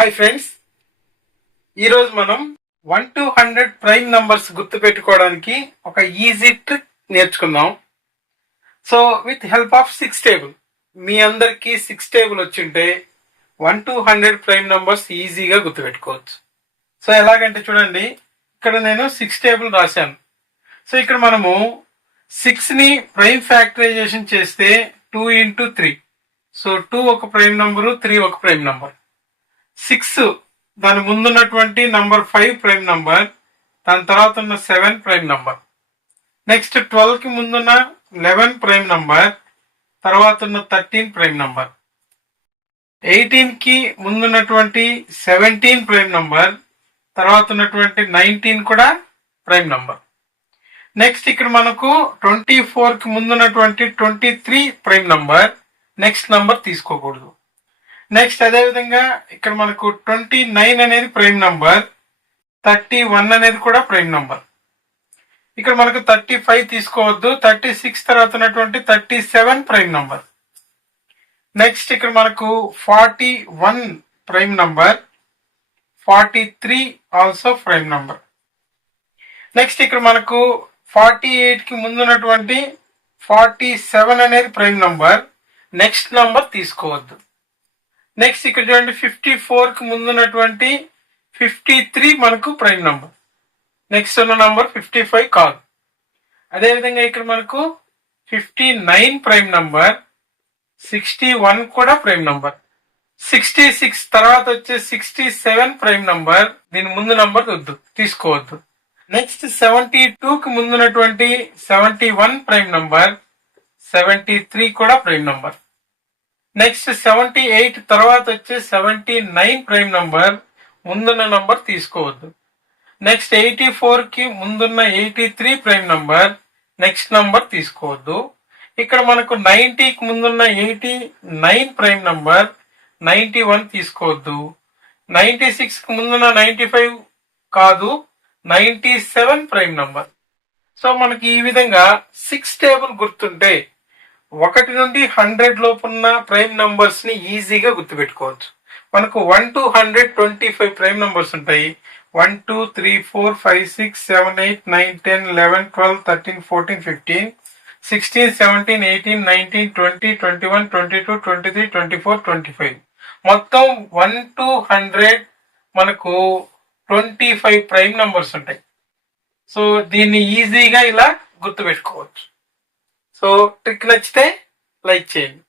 Hi friends, ఈరోజు మనం 1 to 100 prime numbers గుర్తు పెట్టుకోవడానికి ఒక ఈజీ ట్రిక్ నేర్చుకుందాం. So with help of 6 table, మీ అందరికి 6 టేబుల్ వచ్చింటే 1 to 100 ప్రైమ్ నంబర్స్ ఈజీగా గుర్తుపెట్టుకోవచ్చు. సో ఎలాగంటే చూడండి, ఇక్కడ నేను 6 టేబుల్ రాశాను. సో ఇక్కడ మనము 6ని ప్రైమ్ ఫ్యాక్టరైజేషన్ చేస్తే 2 into 3. సో 2 ఒక ప్రైమ్ నంబరు, 3 ఒక ప్రైమ్ నంబర్. 6 దాని ముందున్నటువంటి నంబర్ 5 ప్రైమ్ నంబర్, దాని తర్వాత ఉన్న 7 ప్రైమ్ నంబర్. నెక్స్ట్ 12 కి ముందున్న 11 ప్రైమ్ నంబర్, తర్వాత ఉన్న 13 ప్రైమ్ నంబర్. 18 కి ముందున్నటువంటి 17 ప్రైమ్ నంబర్, తర్వాత ఉన్నటువంటి 19 కూడా ప్రైమ్ నంబర్. నెక్స్ట్ ఇక్కడ మనకు 24 కి ముందున్నటువంటి 23 ప్రైమ్ నంబర్, నెక్స్ట్ నంబర్ తీసుకోకూడదు. నెక్స్ట్ అదే విధంగా ఇక్కడ మనకు 29 అనేది ప్రైమ్ నంబర్, 31 అనేది కూడా ప్రైమ్ నంబర్. ఇక్కడ మనకు 35 తీసుకోవద్దు. 36 తర్వాత ఉన్నటువంటి 37 ప్రైమ్ నంబర్. నెక్స్ట్ ఇక్కడ మనకు 41 prime number, 43 also prime number. Next ఇక్కడ మనకు 48 కి ముందున్నటువంటి 47 అనేది ప్రైమ్ నంబర్, నెక్స్ట్ నంబర్ తీసుకోవద్దు. నెక్స్ట్ ఇక్కడ చూడండి, 54 కి ముందున్నటువంటి 53 మనకు ప్రైమ్ నంబర్, నెక్స్ట్ ఉన్న నంబర్ 55 కాదు. అదేవిధంగా ఇక్కడ మనకు 59 ప్రైమ్ నంబర్, 61 కూడా ప్రైమ్ నంబర్. 66 తర్వాత వచ్చే 67 ప్రైమ్ నంబర్, దీని ముందు నంబర్ వద్దు, తీసుకోవద్దు. నెక్స్ట్ 72 కి ముందున్నటువంటి 71 ప్రైమ్ నంబర్, 73 కూడా ప్రైమ్ నంబర్. నెక్స్ట్ 78 తర్వాత వచ్చే 79 ప్రైమ్ నంబర్, ముందున్న నంబర్ తీసుకోవద్దు. నెక్స్ట్ 84 కి ముందున్న 83 ప్రైమ్ నంబర్, నెక్స్ట్ నంబర్ తీసుకోవద్దు. ఇక్కడ మనకు 90 కి ముందున్న 89 ప్రైమ్ నంబర్, 91 తీసుకోవద్దు. 96 కి ముందున్న 95 కాదు, 97 ప్రైమ్ నంబర్. సో మనకి ఈ విధంగా 6 టేబుల్ గుర్తుంటే 1 నుండి 100 లోపు ఉన్న ప్రైమ్ నంబర్స్ ని ఈజీగా గుర్తుపెట్టుకోవచ్చు. మనకు 1 to 125 ప్రైమ్ నంబర్స్ ఉంటాయి. 1 2 3 4 5 6 7 8 9 10 11 12 13 14 15 16 17 18 19 20 21 22 23 24 25 మొత్తం 1 to 100 మనకు 25 ప్రైమ్ నంబర్స్ ఉంటాయి. సో దీన్ని ఈజీగా ఇలా గుర్తుపెట్టుకోవచ్చు. సో ట్రిక్ నచ్చితే లైక్ చేయండి.